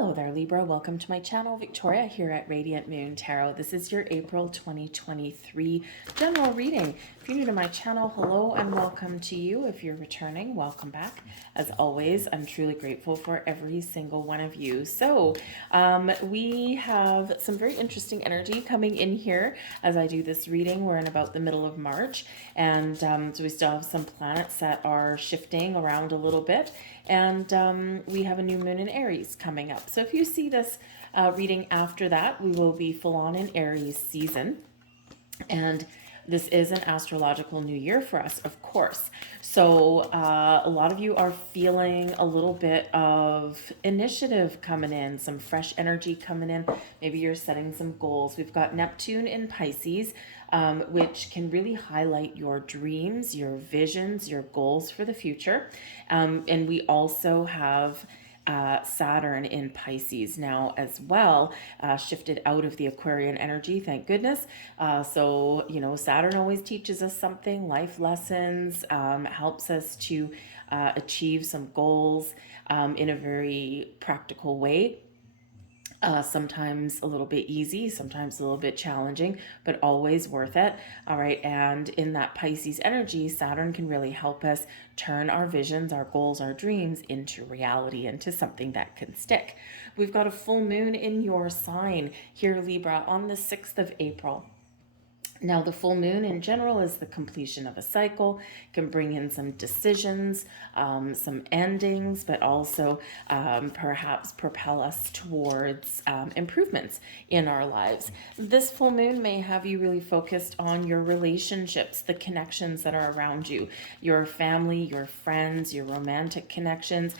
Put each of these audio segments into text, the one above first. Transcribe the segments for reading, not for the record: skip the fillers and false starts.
Hello there, Libra. Welcome to my channel, Victoria, here at Radiant Moon Tarot. This is your April 2023 general reading. If you're new to my channel, hello and welcome to you. If you're returning, welcome back. As always, I'm truly grateful for every single one of you. So we have some very interesting energy coming in here as I do this reading. We're in about the middle of March, and so we still have some planets that are shifting around a little bit. And we have a new moon in Aries coming up. So if you see this reading after that, we will be full on in Aries season. And this is an astrological new year for us, of course. So a lot of you are feeling a little bit of initiative coming in, some fresh energy coming in. Maybe you're setting some goals. We've got Neptune in Pisces, which can really highlight your dreams, your visions, your goals for the future. And we also have Saturn in Pisces now as well, shifted out of the Aquarian energy, thank goodness. So, you know, Saturn always teaches us something, life lessons, helps us to achieve some goals in a very practical way. Sometimes a little bit easy, sometimes a little bit challenging, but always worth it. All right. And in that Pisces energy, Saturn can really help us turn our visions, our goals, our dreams into reality, into something that can stick. We've got a full moon in your sign here, Libra, on the 6th of April. Now, the full moon in general is the completion of a cycle, can bring in some decisions, some endings, but also perhaps propel us towards improvements in our lives. This full moon may have you really focused on your relationships, the connections that are around you, your family, your friends, your romantic connections,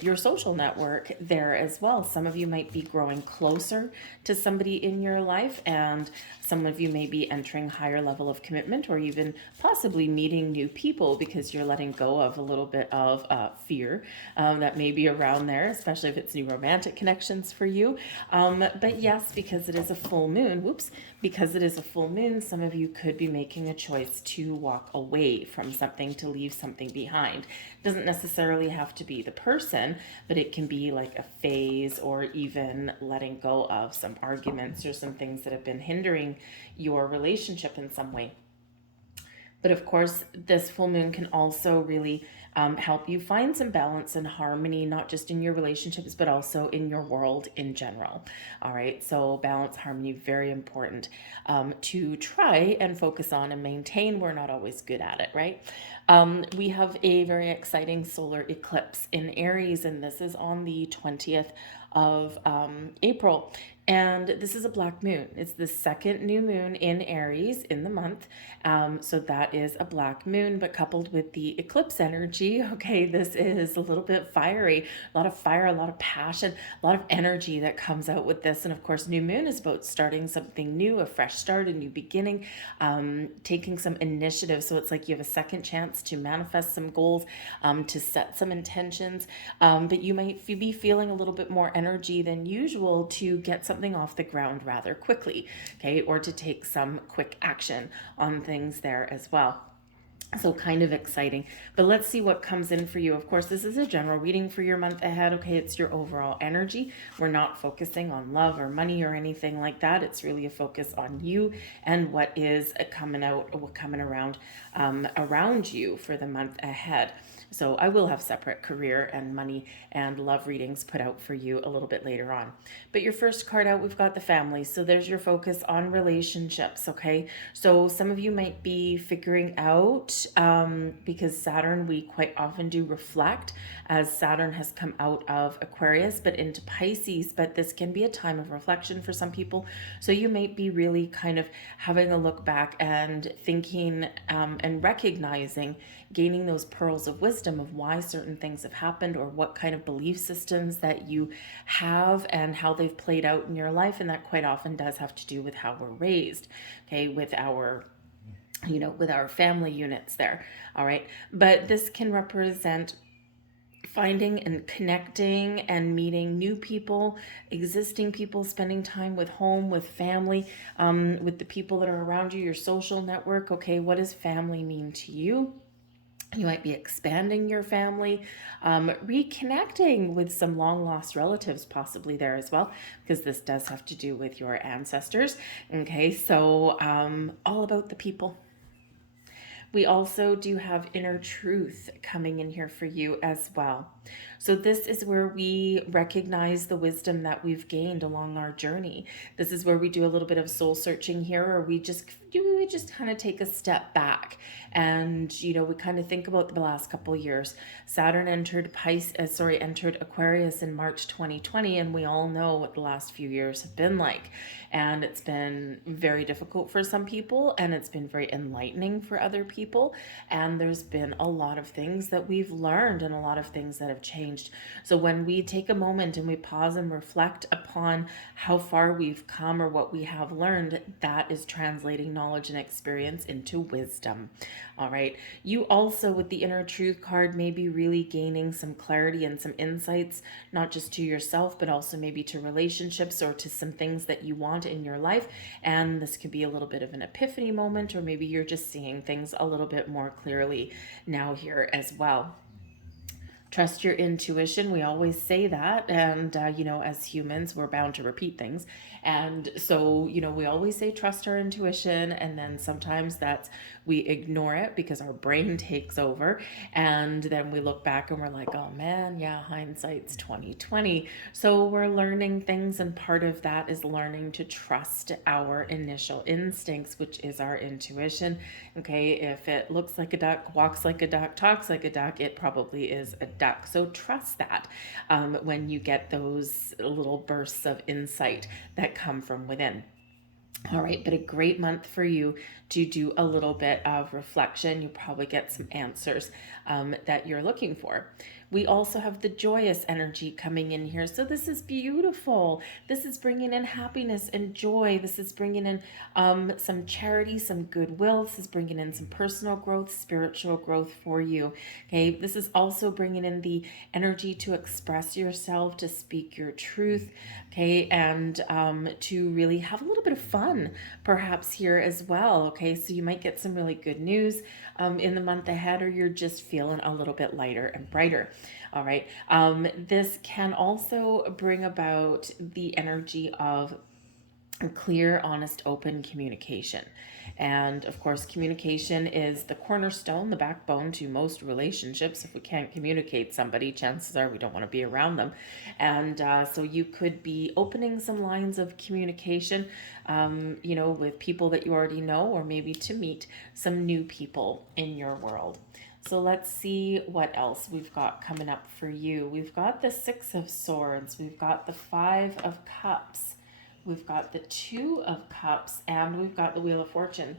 your social network there as well. Some of you might be growing closer to somebody in your life, and some of you may be entering higher level of commitment, or even possibly meeting new people because you're letting go of a little bit of fear that may be around there, especially if it's new romantic connections for you. But yes, because it is a full moon, because it is a full moon, some of you could be making a choice to walk away from something, to leave something behind. It doesn't necessarily have to be the person, but it can be like a phase, or even letting go of some arguments or some things that have been hindering your relationship in some way. But of course, this full moon can also really help you find some balance and harmony, not just in your relationships, but also in your world in general. All right, so balance, harmony, very important to try and focus on and maintain. We're not always good at it, right? We have a very exciting solar eclipse in Aries, and this is on the 20th of April. And this is a black moon. It's the second new moon in Aries in the month. So that is a black moon, but coupled with the eclipse energy, okay, this is a little bit fiery. A lot of fire, a lot of passion, a lot of energy that comes out with this. And of course, new moon is about starting something new, a fresh start, a new beginning, taking some initiative. So it's like you have a second chance to manifest some goals, to set some intentions. But you might be feeling a little bit more energy than usual to get something off the ground rather quickly, okay, or to take some quick action on things there as well. So kind of exciting. But let's see what comes in for you. Of course, this is a general reading for your month ahead. Okay, it's your overall energy. We're not focusing on love or money or anything like that. It's really a focus on you and what is coming out, coming around you for the month ahead. So I will have separate career and money and love readings put out for you a little bit later on. But your first card out, we've got the family. So there's your focus on relationships, okay? So some of you might be figuring out, because Saturn, we quite often do reflect as Saturn has come out of Aquarius but into Pisces, but this can be a time of reflection for some people. So you might be really kind of having a look back and thinking and recognizing, gaining those pearls of wisdom of why certain things have happened, or what kind of belief systems that you have and how they've played out in your life. And that quite often does have to do with how we're raised, okay, with our family units there. All right. But this can represent finding and connecting and meeting new people, existing people, spending time with home, with family, with the people that are around you, your social network. Okay, what does family mean to you? You might be expanding your family, reconnecting with some long lost relatives, possibly there as well, because this does have to do with your ancestors. Okay, so all about the people. We also do have inner truth coming in here for you as well. So, this is where we recognize the wisdom that we've gained along our journey. This is where we do a little bit of soul searching here, or we just kind of take a step back and we kind of think about the last couple of years. Saturn entered Aquarius in March 2020, and we all know what the last few years have been like. And it's been very difficult for some people, and it's been very enlightening for other people. And there's been a lot of things that we've learned and a lot of things that have changed. So when we take a moment and we pause and reflect upon how far we've come or what we have learned, that is translating knowledge and experience into wisdom. All right. You also, with the inner truth card, may be really gaining some clarity and some insights, not just to yourself, but also maybe to relationships or to some things that you want in your life. And this could be a little bit of an epiphany moment, or maybe you're just seeing things a little bit more clearly now here as well. Trust your intuition. We always say that. And, as humans, we're bound to repeat things. And so, we always say trust our intuition. And then sometimes we ignore it because our brain takes over. And then we look back and we're like, oh man, yeah, hindsight's 2020. So we're learning things. And part of that is learning to trust our initial instincts, which is our intuition. Okay. If it looks like a duck, walks like a duck, talks like a duck, it probably is a duck. So trust that when you get those little bursts of insight that come from within. All right, but a great month for you to do a little bit of reflection. You probably get some answers that you're looking for. We also have the joyous energy coming in here. So this is beautiful. This is bringing in happiness and joy. This is bringing in some charity, some goodwill. This is bringing in some personal growth, spiritual growth for you. Okay, this is also bringing in the energy to express yourself, to speak your truth. Okay, and to really have a little bit of fun perhaps here as well. Okay, so you might get some really good news in the month ahead, or you're just feeling a little bit lighter and brighter. All right. This can also bring about the energy of clear, honest, open communication. And of course, communication is the cornerstone, the backbone to most relationships. If we can't communicate somebody, chances are we don't want to be around them. And so you could be opening some lines of communication, with people that you already know, or maybe to meet some new people in your world. So let's see what else we've got coming up for you. We've got the Six of Swords. We've got the Five of Cups. We've got the Two of Cups, and we've got the Wheel of Fortune.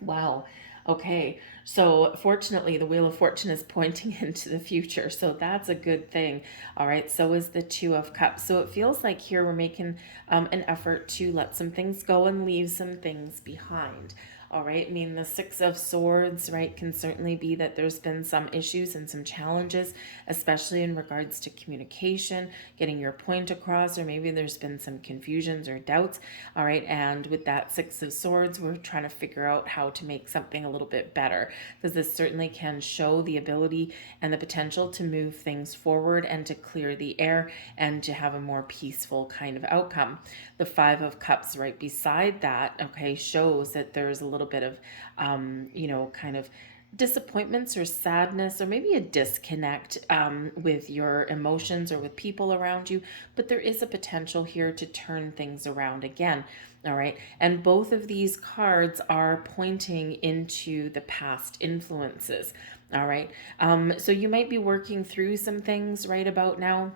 Wow. Okay. So fortunately, the Wheel of Fortune is pointing into the future. So that's a good thing. All right. So is the Two of Cups. So it feels like here we're making an effort to let some things go and leave some things behind. All right. I mean, the Six of Swords, right, can certainly be that there's been some issues and some challenges, especially in regards to communication, getting your point across, or maybe there's been some confusions or doubts. All right. And with that Six of Swords, we're trying to figure out how to make something a little bit better, because this certainly can show the ability and the potential to move things forward and to clear the air and to have a more peaceful kind of outcome. The Five of Cups right beside that, okay, shows that there's a little bit of, kind of disappointments or sadness, or maybe a disconnect with your emotions or with people around you. But there is a potential here to turn things around again. All right. And both of these cards are pointing into the past influences. All right. So you might be working through some things right about now.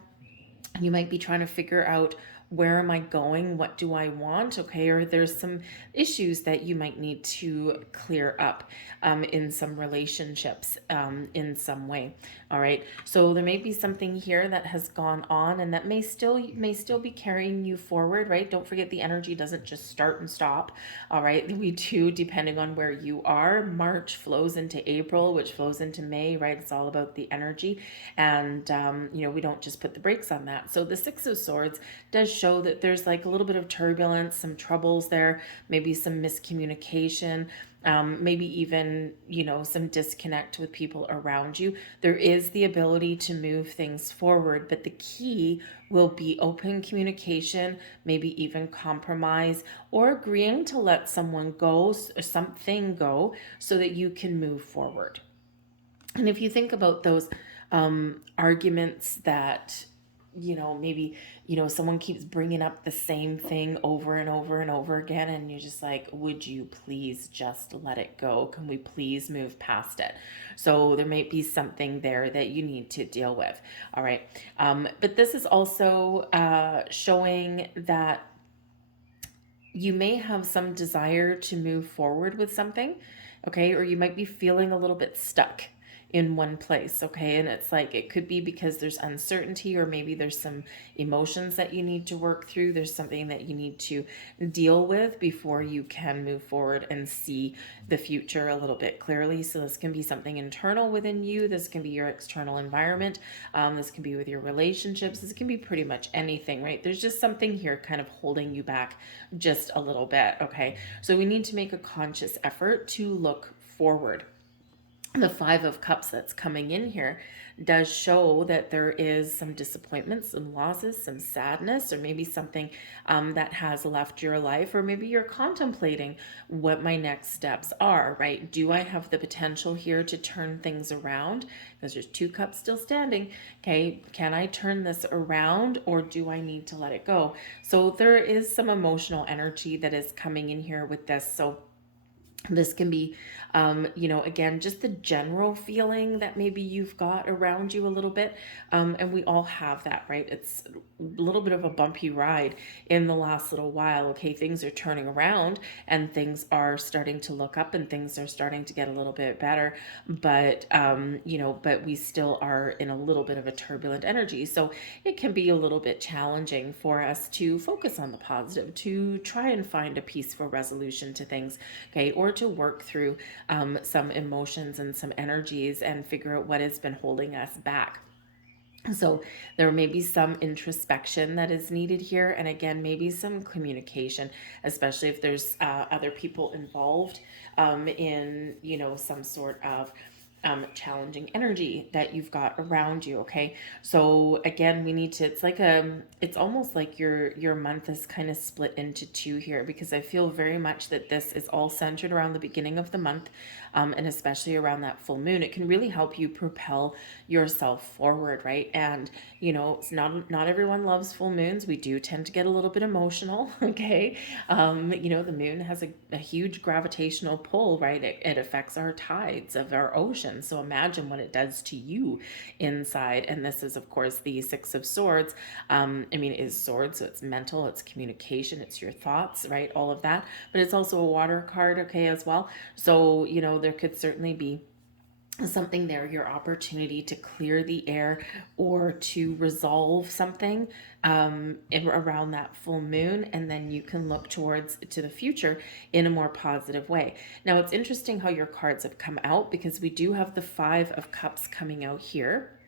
You might be trying to figure out, where am I going? What do I want? Okay, or there's some issues that you might need to clear up in some relationships in some way. All right, so there may be something here that has gone on and that may still be carrying you forward. Right, don't forget the energy doesn't just start and stop. All right, we do, depending on where you are. March flows into April, which flows into May. Right, it's all about the energy, and we don't just put the brakes on that. So the Six of Swords does show that there's like a little bit of turbulence, some troubles there, maybe some miscommunication. maybe even, some disconnect with people around you. There is the ability to move things forward, but the key will be open communication, maybe even compromise, or agreeing to let someone go or something go so that you can move forward. And if you think about those arguments that, maybe, someone keeps bringing up the same thing over and over and over again, and you're just like, would you please just let it go? Can we please move past it? So there might be something there that you need to deal with. All right. But this is also showing that you may have some desire to move forward with something, okay? Or you might be feeling a little bit stuck in one place, okay? And it's like, it could be because there's uncertainty, or maybe there's some emotions that you need to work through. There's something that you need to deal with before you can move forward and see the future a little bit clearly. So this can be something internal within you. This can be your external environment. This can be with your relationships. This can be pretty much anything, right? There's just something here kind of holding you back just a little bit, okay? So we need to make a conscious effort to look forward. The Five of Cups that's coming in here does show that there is some disappointments, some losses, some sadness, or maybe something that has left your life, or maybe you're contemplating what my next steps are, right? Do I have the potential here to turn things around? Because there's 2 cups still standing. Okay, can I turn this around, or do I need to let it go? So there is some emotional energy that is coming in here with this. So this can be, again, just the general feeling that maybe you've got around you a little bit. And we all have that, right? It's a little bit of a bumpy ride in the last little while. Okay, things are turning around and things are starting to look up and things are starting to get a little bit better. But, but we still are in a little bit of a turbulent energy. So it can be a little bit challenging for us to focus on the positive, to try and find a peaceful resolution to things, okay, or to work through some emotions and some energies and figure out what has been holding us back. So there may be some introspection that is needed here, and again, maybe some communication, especially if there's other people involved in, some sort of challenging energy that you've got around you. Okay, so again, we need to, it's almost like your month is kind of split into 2 here, because I feel very much that this is all centered around the beginning of the month, and especially around that full moon. It can really help you propel yourself forward, right? And it's not everyone loves full moons. We do tend to get a little bit emotional. Okay, the moon has a huge gravitational pull, right? It affects our tides of our ocean. So imagine what it does to you inside. And this is, of course, the 6 of Swords. It is swords, so it's mental, it's communication, it's your thoughts, right? All of that. But it's also a water card, okay, as well. So, there could certainly be something there, your opportunity to clear the air or to resolve something around that full moon, and then you can look towards to the future in a more positive way. Now, it's interesting how your cards have come out, because we do have the 5 of Cups coming out here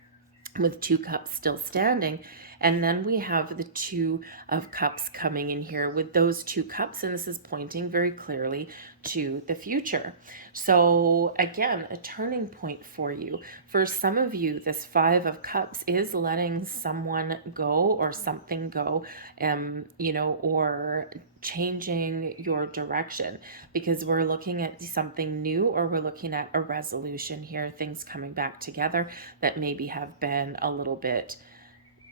with 2 cups still standing, and then we have the 2 of Cups coming in here with those 2 cups, and this is pointing very clearly to the future. So again, a turning point for you. For some of you, this 5 of Cups is letting someone go or something go, or changing your direction, because we're looking at something new, or we're looking at a resolution here, things coming back together that maybe have been a little bit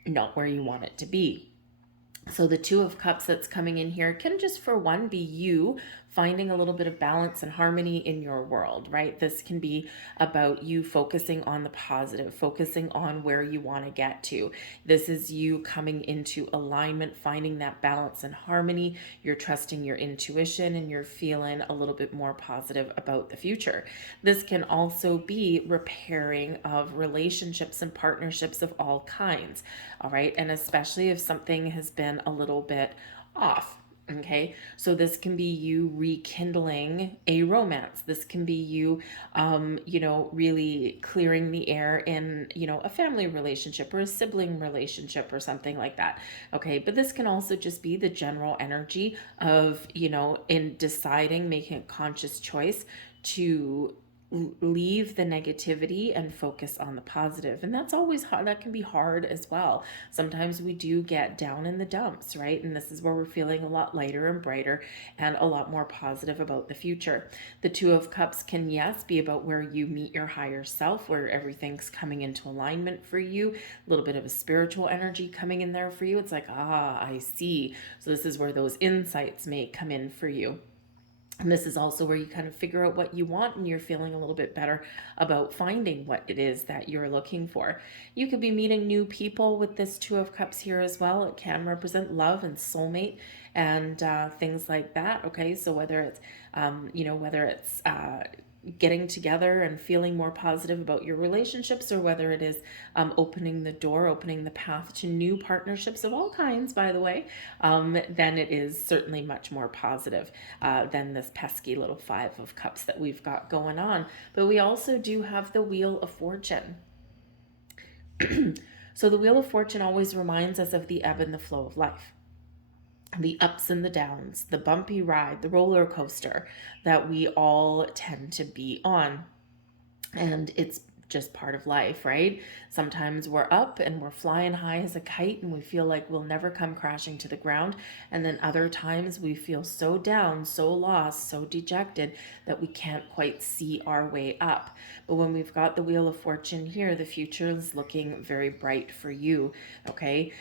not where you want it to be. So the 2 of Cups that's coming in here can just, for one, be you finding a little bit of balance and harmony in your world, right? This can be about you focusing on the positive, focusing on where you want to get to. This is you coming into alignment, finding that balance and harmony. You're trusting your intuition and you're feeling a little bit more positive about the future. This can also be repairing of relationships and partnerships of all kinds, all right? And especially if something has been a little bit off. Okay, so this can be you rekindling a romance. This can be you, really clearing the air in, a family relationship or a sibling relationship or something like that. Okay, but this can also just be the general energy of, in deciding, making a conscious choice to leave the negativity and focus on the positive. And that's always hard. That can be hard as well. Sometimes we do get down in the dumps, right? And this is where we're feeling a lot lighter and brighter and a lot more positive about the future. The Two of Cups can, yes, be about where you meet your higher self, where everything's coming into alignment for you, a little bit of a spiritual energy coming in there for you. It's like, I see. So this is where those insights may come in for you. And this is also where you kind of figure out what you want and you're feeling a little bit better about finding what it is that you're looking for. You could be meeting new people with this Two of Cups here as well. It can represent love and soulmate and things like that. Okay, so whether it's, getting together and feeling more positive about your relationships, or whether it is opening the door, opening the path to new partnerships of all kinds, by the way, then it is certainly much more positive than this pesky little Five of Cups that we've got going on. But we also do have the Wheel of Fortune. So the Wheel of Fortune always reminds us of the ebb and the flow of life, the ups and the downs, the bumpy ride, the roller coaster that we all tend to be on. And it's just part of life, right? Sometimes we're up and we're flying high as a kite and we feel like we'll never come crashing to the ground. And then other times we feel so down, so lost, so dejected that we can't quite see our way up. But when we've got the Wheel of Fortune here, the future is looking very bright for you, okay?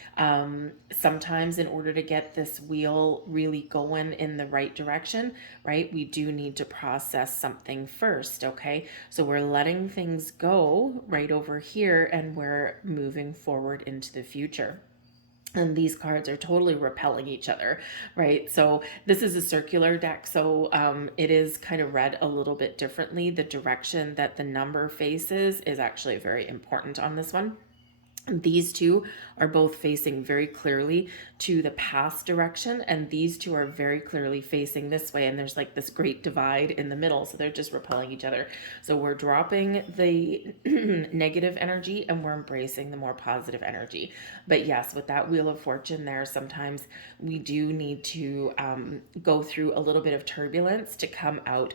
Sometimes in order to get this wheel really going in the right direction, right, we do need to process something first, okay? So we're letting things go right over here and we're moving forward into the future. And these cards are totally repelling each other, right? So this is a circular deck, so it is kind of read a little bit differently. The direction that the number faces is actually very important on this one. These two are both facing very clearly to the past direction, and these two are very clearly facing this way, and there's like this great divide in the middle, so they're just repelling each other. So we're dropping the negative energy and we're embracing the more positive energy. But yes, with that Wheel of Fortune there, sometimes we do need to go through a little bit of turbulence to come out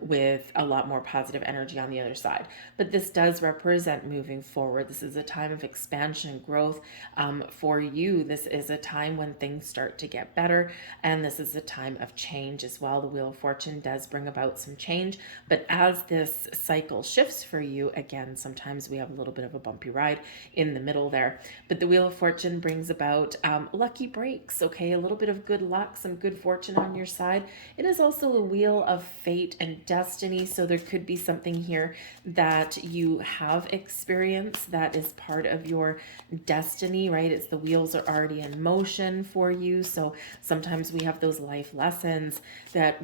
with a lot more positive energy on the other side. But this does represent moving forward. This is a time of expansion and growth for you. This is a time when things start to get better, and this is a time of change as well. The Wheel of Fortune does bring about some change, but as this cycle shifts for you, again, sometimes we have a little bit of a bumpy ride in the middle there. But the Wheel of Fortune brings about lucky breaks, okay? A little bit of good luck, some good fortune on your side. It is also a wheel of fate and destiny, so there could be something here that you have experienced that is part of your destiny, right? It's the wheels are already in motion for you. So sometimes we have those life lessons that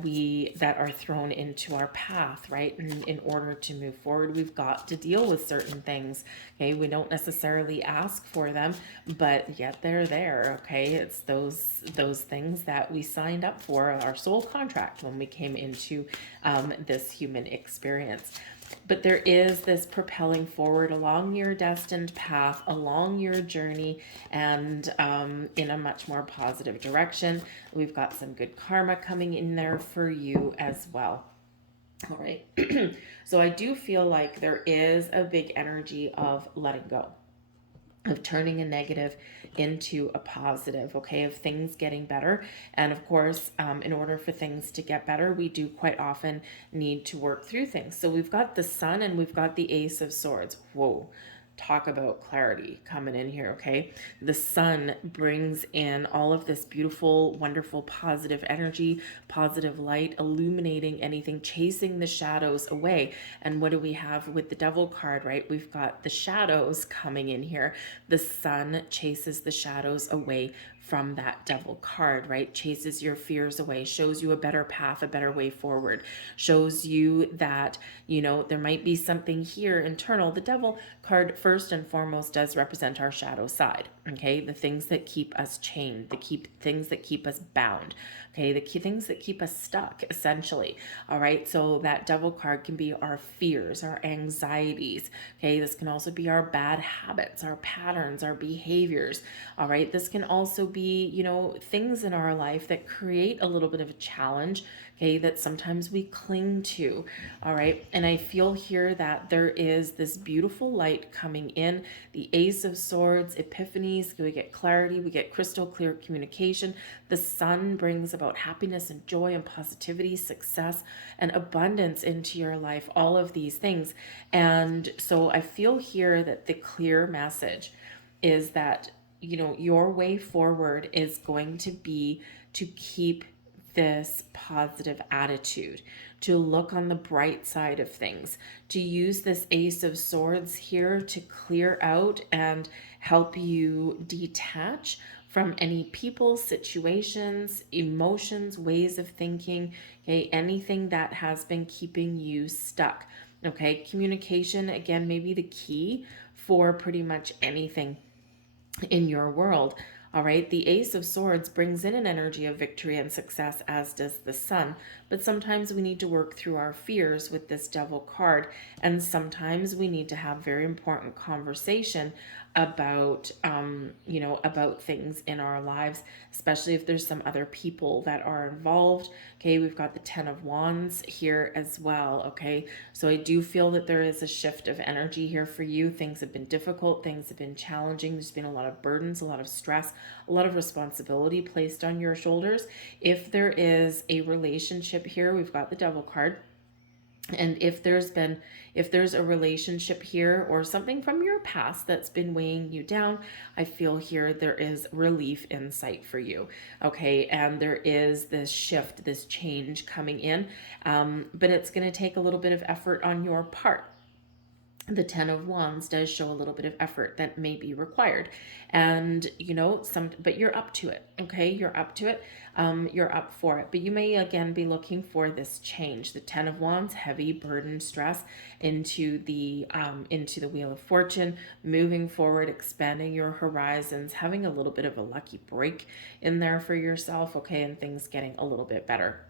are thrown into our path, right? And in order to move forward, we've got to deal with certain things. Okay, we don't necessarily ask for them, but yet they're there. Okay, it's those things that we signed up for, our soul contract, when we came into this human experience. But there is this propelling forward along your destined path, along your journey, and in a much more positive direction. We've got some good karma coming in there for you as well. All right. So I do feel like there is a big energy of letting go, of turning a negative into a positive, okay, of things getting better. And of course, in order for things to get better, we do quite often need to work through things. So we've got the Sun and we've got the Ace of Swords. Whoa. Talk about clarity coming in here, okay? The Sun brings in all of this beautiful, wonderful, positive energy, positive light, illuminating anything, chasing the shadows away. And what do we have with the Devil card, right? We've got the shadows coming in here. The Sun chases the shadows away from that Devil card, right? Chases your fears away, shows you a better path, a better way forward, shows you that, you know, there might be something here internal. The Devil card, first and foremost, does represent our shadow side, okay? The things that keep us chained, things that keep us bound, okay? The key things that keep us stuck, essentially, all right? So that Devil card can be our fears, our anxieties, okay? This can also be our bad habits, our patterns, our behaviors, all right? This can also be, you know, things in our life that create a little bit of a challenge, okay, that sometimes we cling to, all right? And I feel here that there is this beautiful light coming in, the Ace of Swords, epiphanies, we get clarity, we get crystal clear communication. The sun brings about happiness and joy and positivity, success and abundance into your life, all of these things. And so I feel here that the clear message is that, you know, your way forward is going to be to keep this positive attitude, to look on the bright side of things, to use this Ace of Swords here to clear out and help you detach from any people, situations, emotions, ways of thinking, okay, anything that has been keeping you stuck. Okay, communication, again, may be the key for pretty much anything in your world. All right, the Ace of Swords brings in an energy of victory and success, as does the Sun. But sometimes we need to work through our fears with this Devil card. And sometimes we need to have very important conversation about, you know, about things in our lives, especially if there's some other people that are involved. Okay, we've got the Ten of Wands here as well. Okay, so I do feel that there is a shift of energy here for you. Things have been difficult, things have been challenging. There's been a lot of burdens, a lot of stress, a lot of responsibility placed on your shoulders. If there is a relationship here, we've got the Devil card. And if there's a relationship here or something from your past that's been weighing you down, I feel here there is relief in sight for you. Okay, and there is this shift, this change coming in, but it's going to take a little bit of effort on your part. The Ten of Wands does show a little bit of effort that may be required, and you know, but you're up to it. Okay, you're up to it. You're up for it, but you may again be looking for this change. The Ten of Wands, heavy burden, stress into the Wheel of Fortune, moving forward, expanding your horizons, having a little bit of a lucky break in there for yourself. Okay, and things getting a little bit better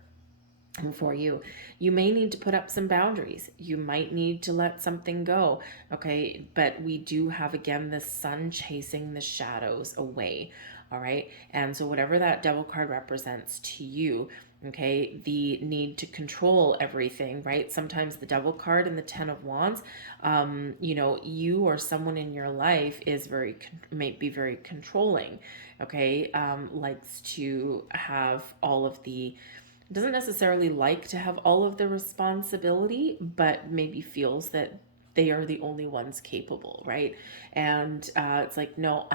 for you. You may need to put up some boundaries. You might need to let something go. Okay, but we do have again the sun chasing the shadows away. All right, and so whatever that Devil card represents to you, okay, the need to control everything, right? Sometimes the Devil card and the Ten of Wands, you know, you or someone in your life is might be very controlling. Okay, likes to have all of the, doesn't necessarily like to have all of the responsibility, but maybe feels that they are the only ones capable, right? And it's like, no,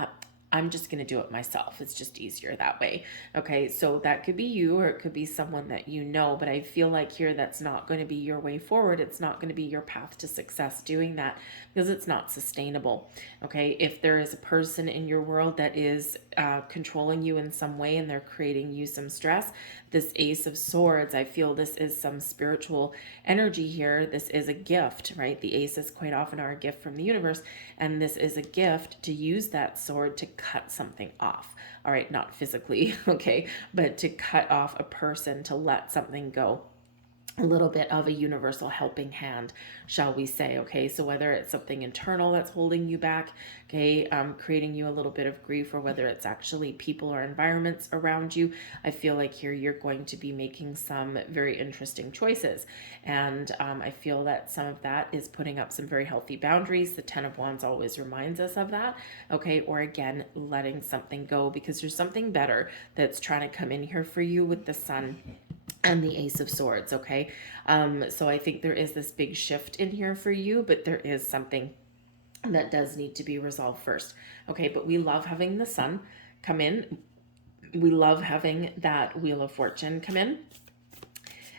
I'm just going to do it myself. It's just easier that way. Okay, so that could be you, or it could be someone that you know, but I feel like here that's not going to be your way forward. It's not going to be your path to success doing that, because it's not sustainable. Okay, if there is a person in your world that is controlling you in some way and they're creating you some stress, this Ace of Swords, I feel this is some spiritual energy here. This is a gift, right? The aces quite often are a gift from the universe, and this is a gift to use that sword to cut something off. All right, not physically, okay, but to cut off a person, to let something go. A little bit of a universal helping hand, shall we say. Okay, so whether it's something internal that's holding you back, okay, creating you a little bit of grief, or whether it's actually people or environments around you, I feel like here you're going to be making some very interesting choices. And I feel that some of that is putting up some very healthy boundaries. The Ten of Wands always reminds us of that. Okay, or again, letting something go, because there's something better that's trying to come in here for you with the Sun and the Ace of Swords. Okay, so I think there is this big shift in here for you, but there is something that does need to be resolved first. Okay, but we love having the Sun come in. We love having that Wheel of Fortune come in.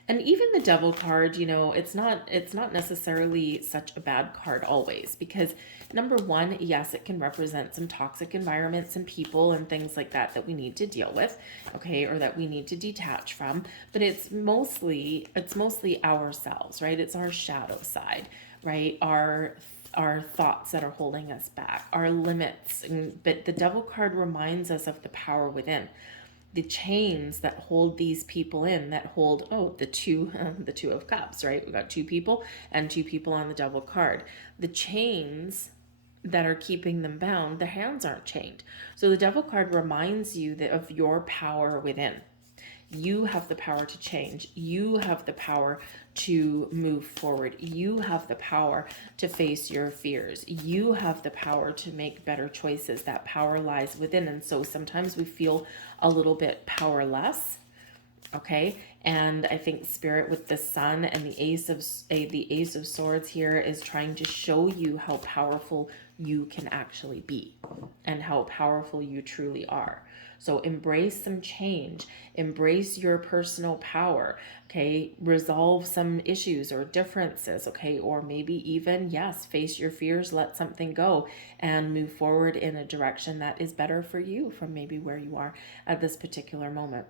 And even the devil card, it's not necessarily such a bad card always, because number one, yes, it can represent some toxic environments and people and things like that that we need to deal with, okay, or that we need to detach from, but it's mostly ourselves, right? It's our shadow side, right? Our thoughts that are holding us back, our limits. But the devil card reminds us of the power within, the chains that hold these people in, that hold, the two of cups, right? We've got two people and two people on the devil card. The chains that are keeping them bound, the hands aren't chained. So the devil card reminds you that of your power within. You have the power to change. You have the power to move forward. You have the power to face your fears. You have the power to make better choices. That power lies within. And so sometimes we feel a little bit powerless. Okay, and I think Spirit with the Sun and the Ace of Swords here is trying to show you how powerful you can actually be and how powerful you truly are. So embrace some change, embrace your personal power, okay? Resolve some issues or differences, okay? Or maybe even, yes, face your fears, let something go, and move forward in a direction that is better for you from maybe where you are at this particular moment.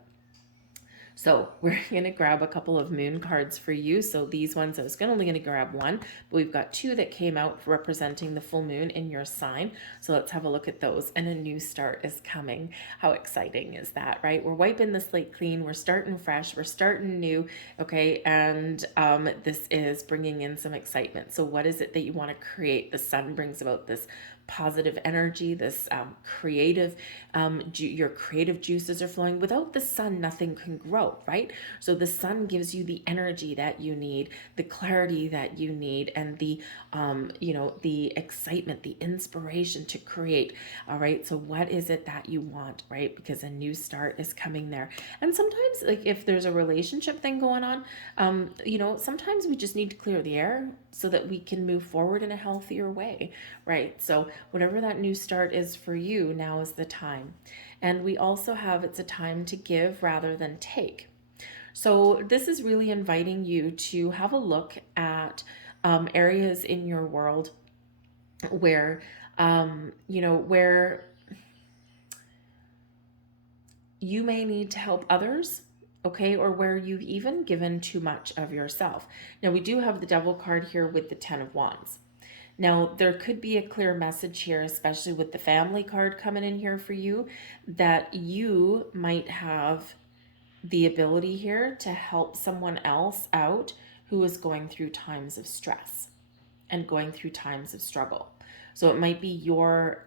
So we're going to grab a couple of moon cards for you. So these ones, I was only going to grab one, but we've got two that came out representing the full moon in your sign. So let's have a look at those. And a new start is coming. How exciting is that, right? We're wiping the slate clean. We're starting fresh. We're starting new. Okay. And this is bringing in some excitement. So what is it that you want to create? The sun brings about this positive energy, this your creative juices are flowing. Without the sun, nothing can grow, right? So the sun gives you the energy that you need, the clarity that you need, and the the excitement, the inspiration to create. All right, so what is it that you want, right? Because a new start is coming there. And sometimes, like, if there's a relationship thing going on, sometimes we just need to clear the air so that we can move forward in a healthier way, right? So whatever that new start is for you, now is the time. And we also have, it's a time to give rather than take. So this is really inviting you to have a look at areas in your world where, where you may need to help others, okay, or where you've even given too much of yourself. Now, we do have the devil card here with the 10 of Wands. Now, there could be a clear message here, especially with the family card coming in here for you, that you might have the ability here to help someone else out who is going through times of stress and going through times of struggle. So it might be your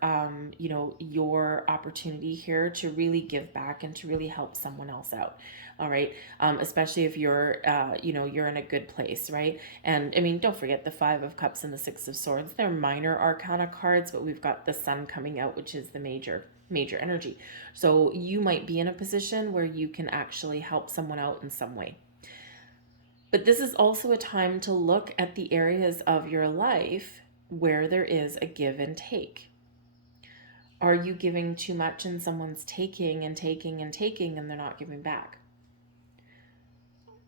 opportunity here to really give back and to really help someone else out. All right. Especially if you're in a good place, right? And I mean, don't forget the 5 of Cups and the 6 of Swords. They're minor arcana cards, but we've got the sun coming out, which is the major energy. So you might be in a position where you can actually help someone out in some way. But this is also a time to look at the areas of your life where there is a give and take. Are you giving too much and someone's taking and taking and taking and they're not giving back?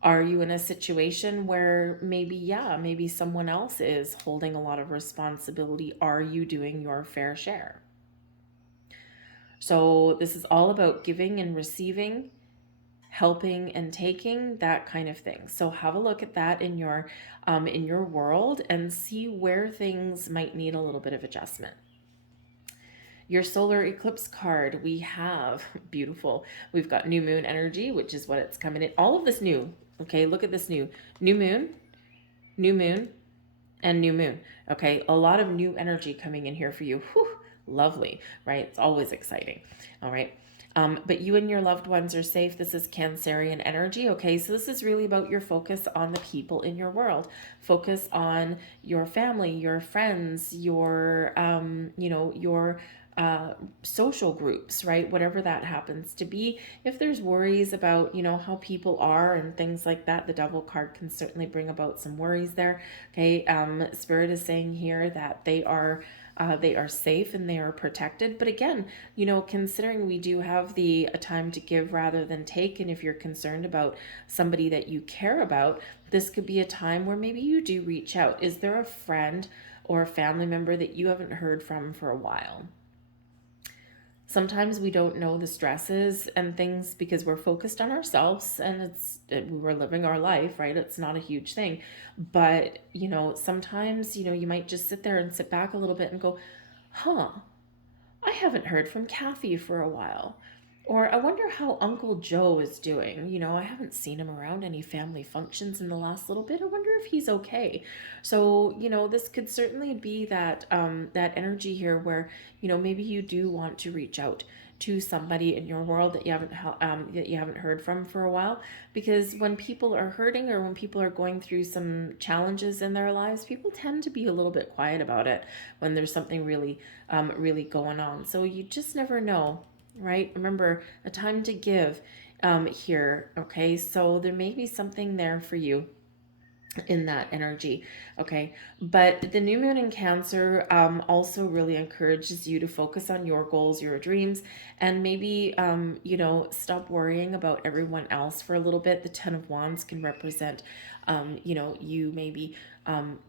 Are you in a situation where maybe someone else is holding a lot of responsibility? Are you doing your fair share? So this is all about giving and receiving, helping and taking, that kind of thing. So have a look at that in your world and see where things might need a little bit of adjustment. Your solar eclipse card, we have, beautiful, we've got new moon energy, which is what it's coming in. All of this new, okay, look at this new moon, and new moon. Okay, a lot of new energy coming in here for you. Whew, lovely, right? It's always exciting. All right. But you and your loved ones are safe. This is Cancerian energy. Okay, so this is really about your focus on the people in your world. Focus on your family, your friends, your social groups, right? Whatever that happens to be. If there's worries about, how people are and things like that, the Devil card can certainly bring about some worries there. Okay. Spirit is saying here that they are safe and they are protected. But again, considering we do have the a time to give rather than take, and if you're concerned about somebody that you care about, this could be a time where maybe you do reach out. Is there a friend or a family member that you haven't heard from for a while? Sometimes we don't know the stresses and things because we're focused on ourselves, and we're living our life, right? It's not a huge thing. But, sometimes, you might just sit there and sit back a little bit and go, huh, I haven't heard from Kathy for a while. Or I wonder how Uncle Joe is doing. I haven't seen him around any family functions in the last little bit. I wonder if he's okay. So, this could certainly be that energy here where, maybe you do want to reach out to somebody in your world that you haven't heard from for a while, because when people are hurting or when people are going through some challenges in their lives, people tend to be a little bit quiet about it when there's something really going on. So you just never know, right? Remember, a time to give here. Okay, so there may be something there for you in that energy. Okay, but the new moon in Cancer also really encourages you to focus on your goals, your dreams, and maybe stop worrying about everyone else for a little bit. The Ten of Wands can represent you maybe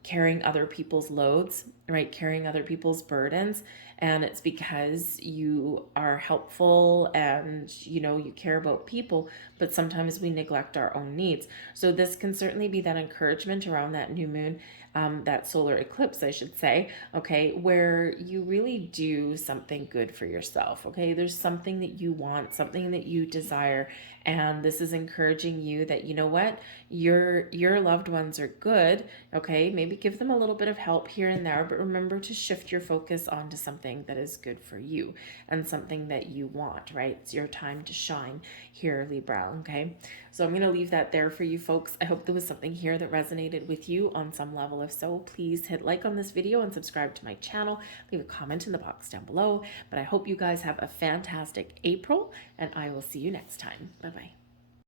carrying other people's loads, right? Carrying other people's burdens. And it's because you are helpful and you care about people, but sometimes we neglect our own needs. So this can certainly be that encouragement around that new moon, that solar eclipse, I should say, okay, where you really do something good for yourself. Okay, there's something that you want, something that you desire, and this is encouraging you that, what, your loved ones are good. Okay, maybe give them a little bit of help here and there, but remember to shift your focus onto something that is good for you and something that you want, right? It's your time to shine here, Libra. Okay, so I'm going to leave that there for you folks. I hope there was something here that resonated with you on some level. If so, please hit like on this video and subscribe to my channel. Leave a comment in the box down below. But I hope you guys have a fantastic April, and I will see you next time. Bye-bye.